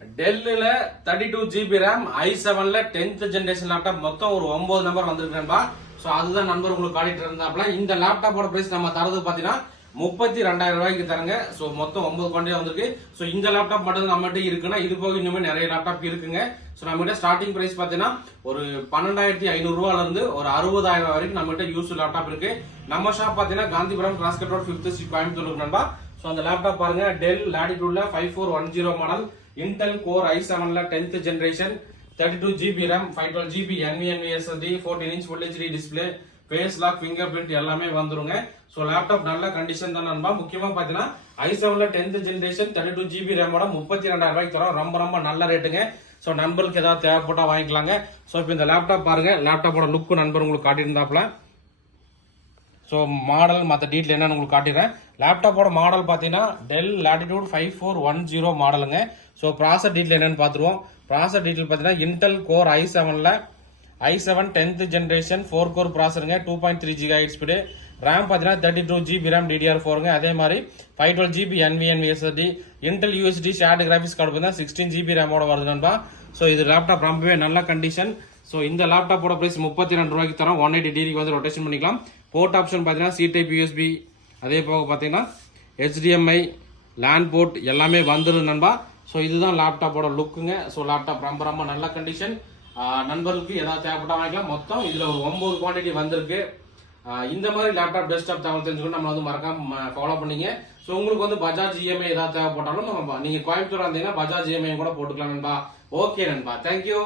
டெல்லில் 32 GB RAM i7ல 10th generation laptop மொத்தம் ஒரு 9 number வந்திருக்கேன்பா. So அதுதான் நண்பர் உங்களுக்கு காட்டிட்டு இருந்தாப்ல. இந்த லேப்டாப்போட பிரைஸ் நம்ம தரது பார்த்தீங்கன்னா 32,000 ரூபாய்க்கு தரங்க. ஸோ மொத்தம் 9 குவான்டிட்டி வந்திருக்கு. ஸோ இந்த லேப்டாப் மட்டும் நம்மகிட்ட இருக்குன்னா இது போக இன்னுமே நிறைய லேப்டாப் இருக்குங்க. ஸோ நம்மகிட்ட ஸ்டார்டிங் பிரைஸ் பார்த்தீங்கன்னா ஒரு 12,500 ரூபாயில இருந்து ஒரு 60,000 வரைக்கும் நம்மகிட்ட யூஸ் லேப்டாப் இருக்கு. நம்ம ஷாப் பார்த்தீங்கன்னா Gandhipuram cross cut road 5th street Coimbatore நண்பா. ஸோ அந்த லேப்டாப் பாருங்க, டெல் லாட்டிடியூட்ல 5410 மாடல், இன்டெல் கோர் i7ல 10th generation, 32 GB RAM, 512 GB NVMe SSD, 14 inch Full HD display, face lock, fingerprint எல்லாமே வந்துருங்க. ஸோ லேப்டாப் நல்ல கண்டிஷன் தான் நண்பா. முக்கியமா பாத்தீங்கன்னா i7ல 10th ஜெனரேஷன் 32 GB RAM 32,000 ரூபாய்க்கு தரோம். ரொம்ப ரொம்ப நல்ல ரேட்டுங்க. ஸோ நண்பருக்கு ஏதாவது தேவைப்பட்டா வாங்கிக்கலாங்க. ஸோ இப்போ இந்த லேப்டாப் பாருங்க, லேப்டாப்போட லுக் நண்பர் உங்களுக்கு காட்டியிருந்தாப்ல. ஸோ மாடல் மற்ற டீட்டெயில் என்னன்னு உங்களுக்கு காட்டிடுறேன். லேப்டாப்போட மாடல் பார்த்தீங்கன்னா டெல் லாட்டிடியூட் 5410 மாடலுங்க. ஸோ ப்ராசர் டீட்டெயில் என்னன்னு பார்த்துருவோம். ப்ராசர் டீட்டெயில் பார்த்தீங்கன்னா இன்டெல் கோர் i7ல i7 10th ஜெனரேஷன் 4 கோர் ப்ராசருங்க, 2.3 GHz ஸ்பீடு. ரேம் பார்த்தீங்கன்னா 32 GB RAM DDR4ங்க. அதே மாதிரி 512 GB NVMe SSD, Intel USD shared graphics card பார்த்தீங்கன்னா 16 GB ரேமோட வருது நண்பா. ஸோ இது லேப்டாப் ரொம்பவே நல்ல கண்டிஷன். ஸோ இந்த லேப்டாப்போட பிரைஸ் 32 ரூபாய்க்கு தரோம். 180 டிகிரிக்கு வந்து ரொட்டேஷன் பண்ணிக்கலாம். போர்ட் ஆப்ஷன் பார்த்தீங்கன்னா C டைப் USB, அதே போக பார்த்தீங்கன்னா HDMI, லேண்ட் போர்ட் எல்லாமே வந்துருது நண்பா. ஸோ இதுதான் லேப்டாப்போட லுக்குங்க. ஸோ லேப்டாப் ரொம்ப ரொம்ப நல்ல கண்டிஷன். நண்பர்களுக்கு ஏதாவது தேவைப்பட்டா வாங்கிக்கலாம். மொத்தம் இதில் ஒரு 9 குவான்டிட்டி வந்திருக்கு. இந்த மாதிரி லேப்டாப் டெஸ்க்டாப் தகவல் தெரிஞ்சுக்கணும் நம்ம வந்து மறக்காம ஃபாலோ பண்ணீங்க. ஸோ உங்களுக்கு வந்து பஜாஜ் EMI ஏதாவது தேவைப்பட்டாலும் நம்ம நீங்கள் கோயம்புத்தூர் வந்தீங்கன்னா பஜாஜ் EMI கூட போட்டுக்கலாம் நண்பா. ஓகே நண்பா, தேங்க்யூ.